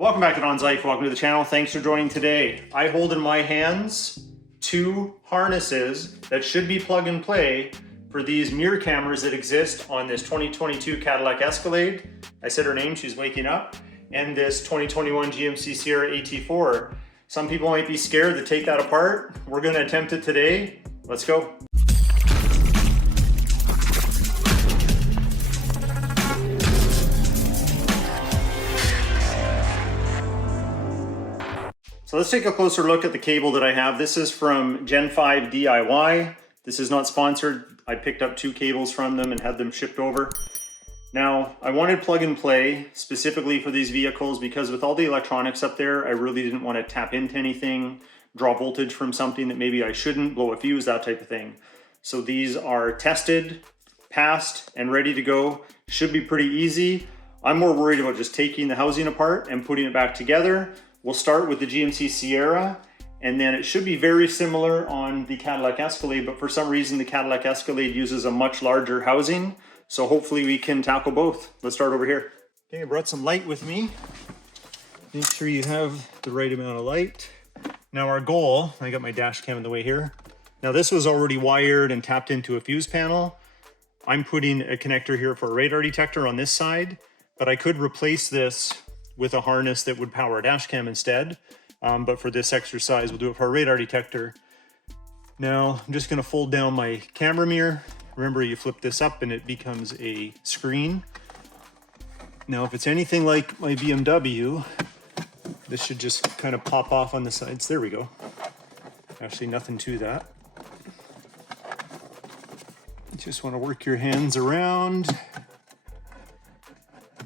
Welcome back to Don's Life. Welcome to the channel. Thanks for joining today. I hold in my hands two harnesses that should be plug and play for these mirror cameras that exist on this 2022 Cadillac Escalade. I said her name, she's waking up. And this 2021 GMC Sierra AT4. Some people might be scared to take that apart. We're gonna attempt it today. Let's go. So let's take a closer look at the cable that I have. This is from Gen 5 DIY. This is not sponsored. I picked up two cables from them and had them shipped over. Now, I wanted plug and play specifically for these vehicles because with all the electronics up there, I really didn't want to tap into anything, draw voltage from something that maybe I shouldn't, blow a fuse, that type of thing. So these are tested, passed, and ready to go. Should be pretty easy. I'm more worried about just taking the housing apart and putting it back together. We'll start with the GMC Sierra, and then it should be very similar on the Cadillac Escalade, but for some reason the Cadillac Escalade uses a much larger housing, so hopefully we can tackle both. Let's start over here. Okay, I brought some light with me. Make sure you have the right amount of light. Now our goal, I got my dash cam in the way here. Now this was already wired and tapped into a fuse panel. I'm putting a connector here for a radar detector on this side, but I could replace this with a harness that would power a dash cam instead. But for this exercise, we'll do it for a radar detector. Now, I'm just gonna fold down my camera mirror. Remember, you flip this up and it becomes a screen. Now, if it's anything like my BMW, this should just kind of pop off on the sides. There we go. Actually, nothing to that. You just wanna work your hands around.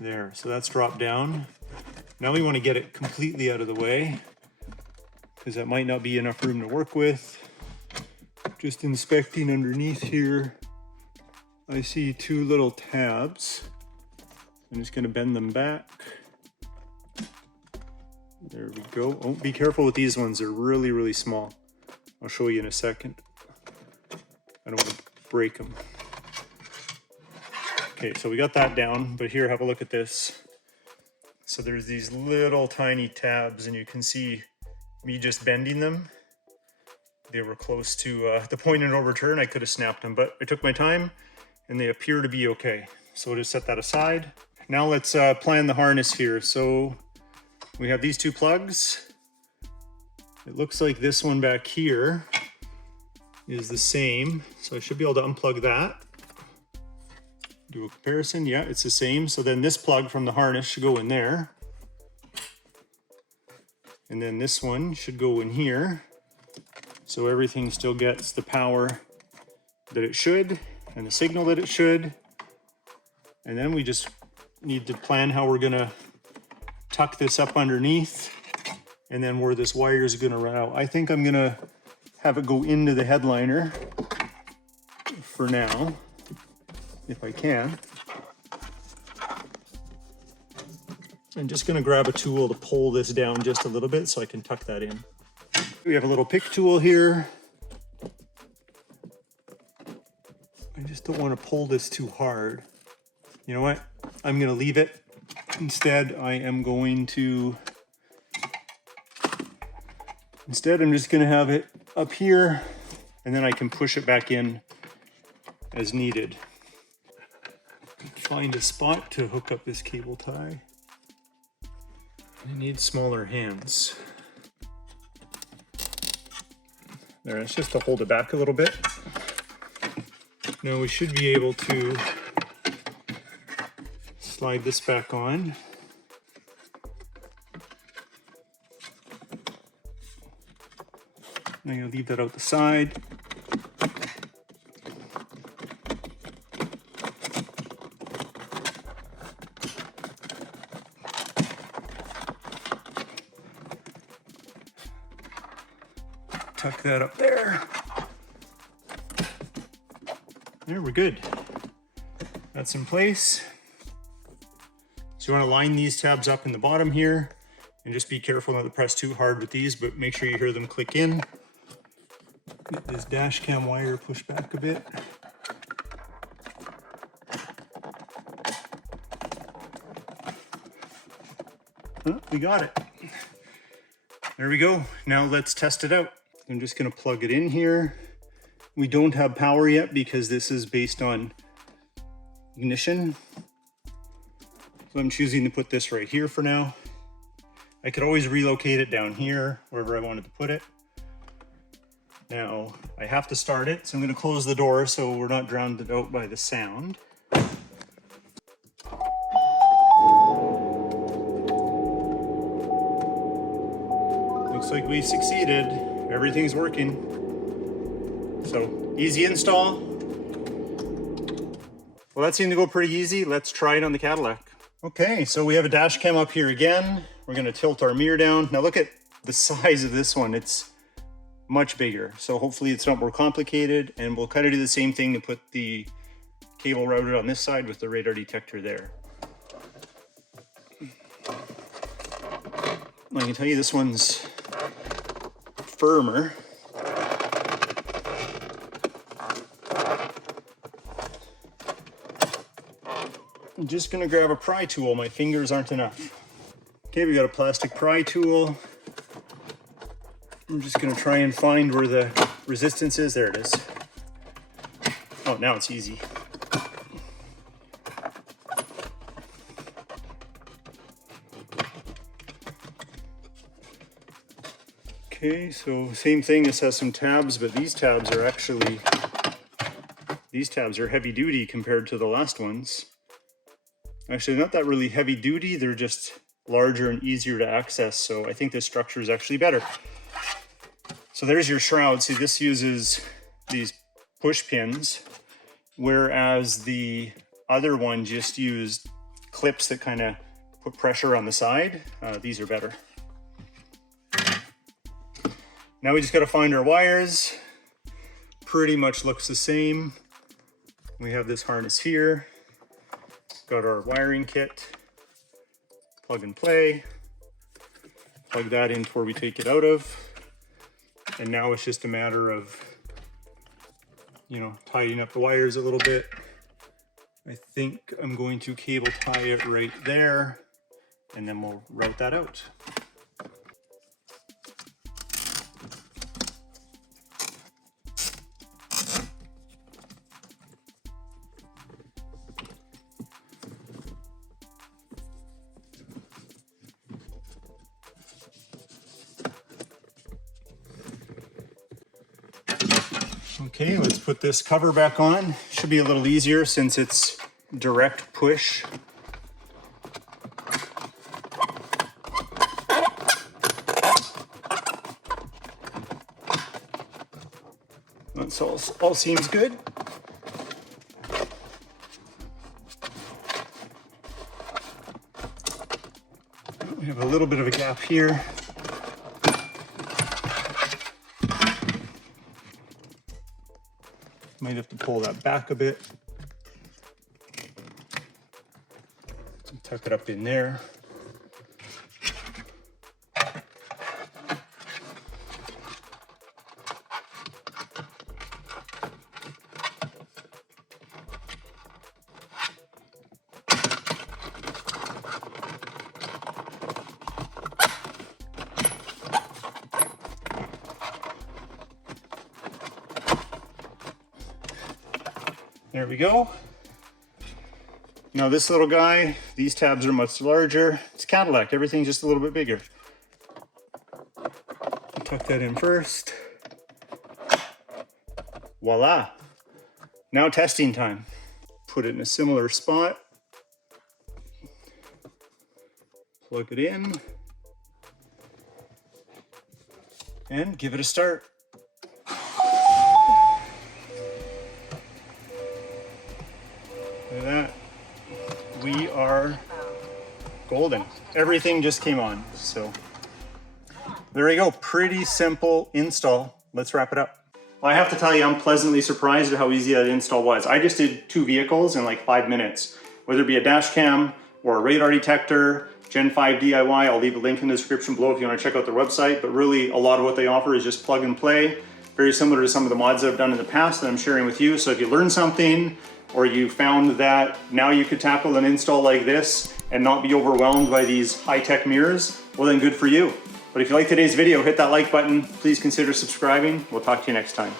There, so that's dropped down. Now we want to get it completely out of the way because that might not be enough room to work with. Just inspecting underneath here, I see two little tabs. I'm just going to bend them back. There we go. Oh, be careful with these ones. They're really, really small. I'll show you in a second. I don't want to break them. Okay, so we got that down, but here, have a look at this. So there's these little tiny tabs and you can see me just bending them. They were close to the point of no return. I could have snapped them, but I took my time and they appear to be okay. So we'll just set that aside. Now let's plan the harness here. So we have these two plugs. It looks like this one back here is the same. So I should be able to unplug that. Do a comparison, yeah, it's the same. So then this plug from the harness should go in there. And then this one should go in here. So everything still gets the power that it should and the signal that it should. And then we just need to plan how we're gonna tuck this up underneath and then where this wire is gonna run out. I think I'm gonna have it go into the headliner for now, if I can. I'm just gonna grab a tool to pull this down just a little bit so I can tuck that in. We have a little pick tool here. I just don't wanna pull this too hard. You know what? I'm gonna leave it. Instead, I'm just gonna have it up here and then I can push it back in as needed. Find a spot to hook up this cable tie. I need smaller hands. There, it's just to hold it back a little bit. Now we should be able to slide this back on. I'm gonna leave that out the side. Tuck that up there. There, we're good. That's in place. So you want to line these tabs up in the bottom here and just be careful not to press too hard with these, but make sure you hear them click in. Get this dash cam wire pushed back a bit. Oh, we got it. There we go. Now let's test it out. I'm just gonna plug it in here. We don't have power yet because this is based on ignition. So I'm choosing to put this right here for now. I could always relocate it down here, wherever I wanted to put it. Now I have to start it, so I'm gonna close the door so we're not drowned out by the sound. Looks like we succeeded. Everything's working. So easy install. Well, that seemed to go pretty easy. Let's try it on the Cadillac. Okay, so we have a dash cam up here again. We're gonna tilt our mirror down. Now look at the size of this one. It's much bigger. So hopefully it's not more complicated, and we'll kind of do the same thing to put the cable routed on this side with the radar detector there. I can tell you this one's firmer. I'm just gonna grab a pry tool. My fingers aren't enough. Okay, we got a plastic pry tool. I'm just gonna try and find where the resistance is. There it is. Oh, now it's easy. Okay, so same thing. This has some tabs, but these tabs are heavy duty compared to the last ones. Actually, not that really heavy duty. They're just larger and easier to access. So I think this structure is actually better. So there's your shroud. See, this uses these push pins, whereas the other one just used clips that kind of put pressure on the side. These are better. Now we just got to find our wires. Pretty much looks the same. We have this harness here. Got our wiring kit. Plug and play. Plug that into where we take it out of. And now it's just a matter of, you know, tidying up the wires a little bit. I think I'm going to cable tie it right there, and then we'll route that out. Okay, let's put this cover back on. Should be a little easier since it's direct push. That's all seems good. We have a little bit of a gap here. Might have to pull that back a bit. Tuck it up in there. There we go. Now this little guy, these tabs are much larger. It's Cadillac, everything's just a little bit bigger. Tuck that in first. Voila. Now testing time. Put it in a similar spot. Plug it in. And give it a start. Look at that. We are golden. Everything just came on. So there you go. Pretty simple install. Let's wrap it up. Well, I have to tell you, I'm pleasantly surprised at how easy that install was. I just did 2 vehicles in like 5 minutes, whether it be a dash cam or a radar detector, Gen 5 DIY. I'll leave a link in the description below if you want to check out their website. But really, a lot of what they offer is just plug and play. Very similar to some of the mods that I've done in the past that I'm sharing with you. So if you learned something, or you found that now you could tackle an install like this and not be overwhelmed by these high-tech mirrors, well then good for you. But if you like today's video, hit that like button. Please consider subscribing. We'll talk to you next time.